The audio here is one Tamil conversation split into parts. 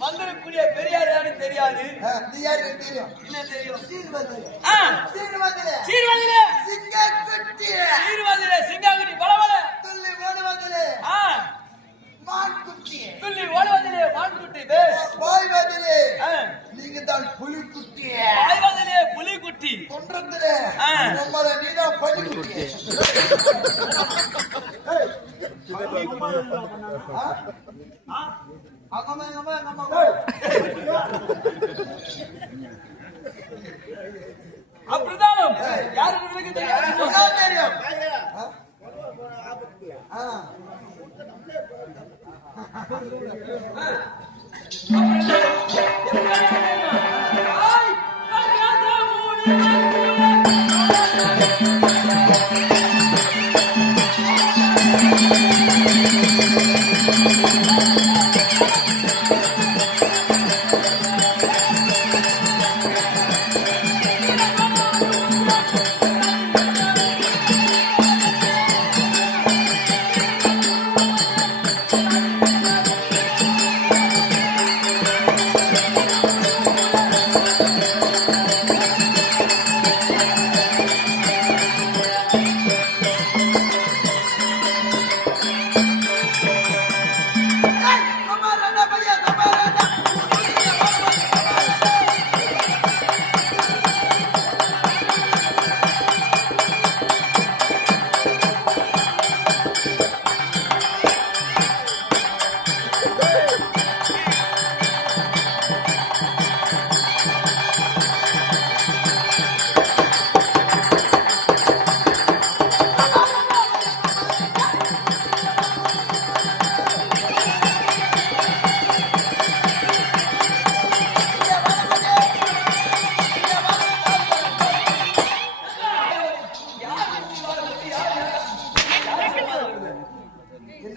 வந்திருக்கூடிய பெரியார் தானே தெரியாது. தெரியும் என்ன தெரியும்? சிங்காக்குட்டி பலவல துள்ளி ஓடுவதிலே மான்குட்டி துள்ளி ஓடுவதிலே மான்குட்டி பேஸ் பாய்வதிலே நீங்க தான் புலிக்குட்டி பாய்வதிலே புலிக்குட்டி கொன்றதிலே நம்மள நீதான் பலிக்குட்டி. அப்படிதான் யாருக்கு தெரியும்.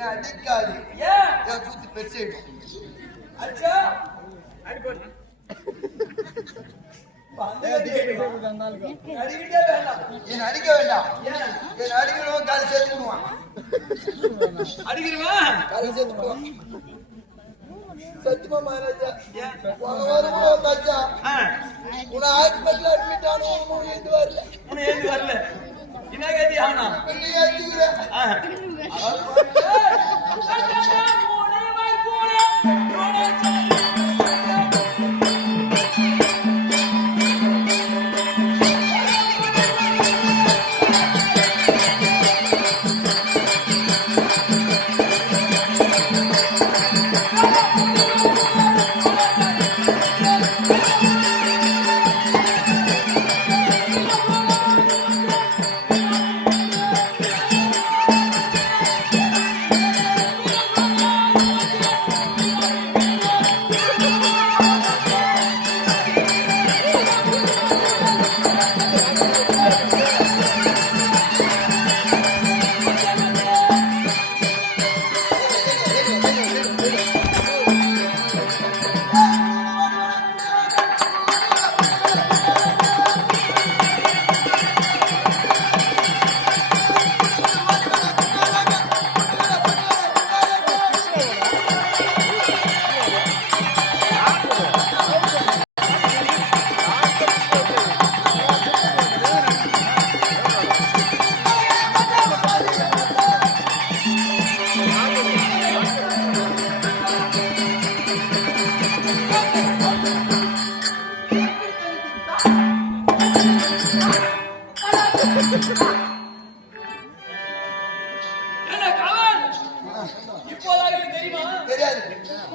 அடிக்காது தூத்து பெருசு அச்சா என் அடிக்க வேண்டாம். என் அடிக்கிறவன் காலை சேர்த்துக்குவான். அடிக்கிறவன் காலை சேர்த்துக்குவான். சத்தியமா மகாராஜா போன வாரம் கூட வந்தாச்சா உன்னை ஹாஸ்பிட்டல் அட்மிட் ஆனவன் எழுந்து வரல. உன்னை எழுந்து வரல. என்ன கேதி ஆனா பிள்ளைங்க அடிச்சுக்கிறேன்.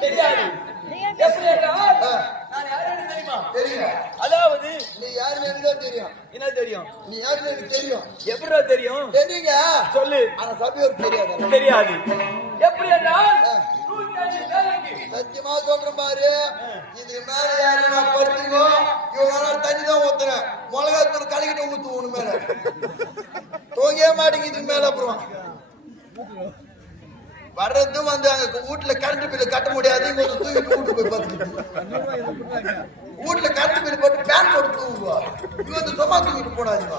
தெரியாது. எப்படி என்றால், நான் யாருன்னு தெரியுமா? தெரியும். அதாவது நீ யாருன்னு எனக்கு தான் தெரியும். என்ன தெரியும்? நீ யாருன்னு எனக்கு தெரியும். எப்படிடா தெரியும்? தெரியுங்க. சொல்லு. ஆனா சபையோருக்கு தெரியாது. தெரியாது. எப்படி என்றால், 105 பேருக்கு. சத்தியமா சொல்றேன் பாரு, இதுக்கு மேல யாரு நான் படுத்துக்கோ, இவங்க தண்ணி தான் ஊத்துறேன். மிளகாத்தூர் கலக்கிட்டு ஊத்து ஒண்ணு மேல தூங்கவே மாட்டேங்க. இதுக்கு மேல அப்புறம் வர்றதும் வந்து அங்க வீட்டுல கரண்ட் பில்லு கட்ட முடியாது. இங்க வந்து தூக்கிட்டு வீட்டுக்கு போய் பார்த்துக்கிட்டு வீட்டுல கரண்ட் பில்லு போட்டு பேன் போட்டு தூங்குவா. இங்க வந்து சும்மா தூக்கிட்டு போடாதீங்க.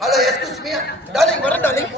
ஹலோ, எக்ஸ்கூஸ் மீ டார்லிங், வரேன் டார்லிங்.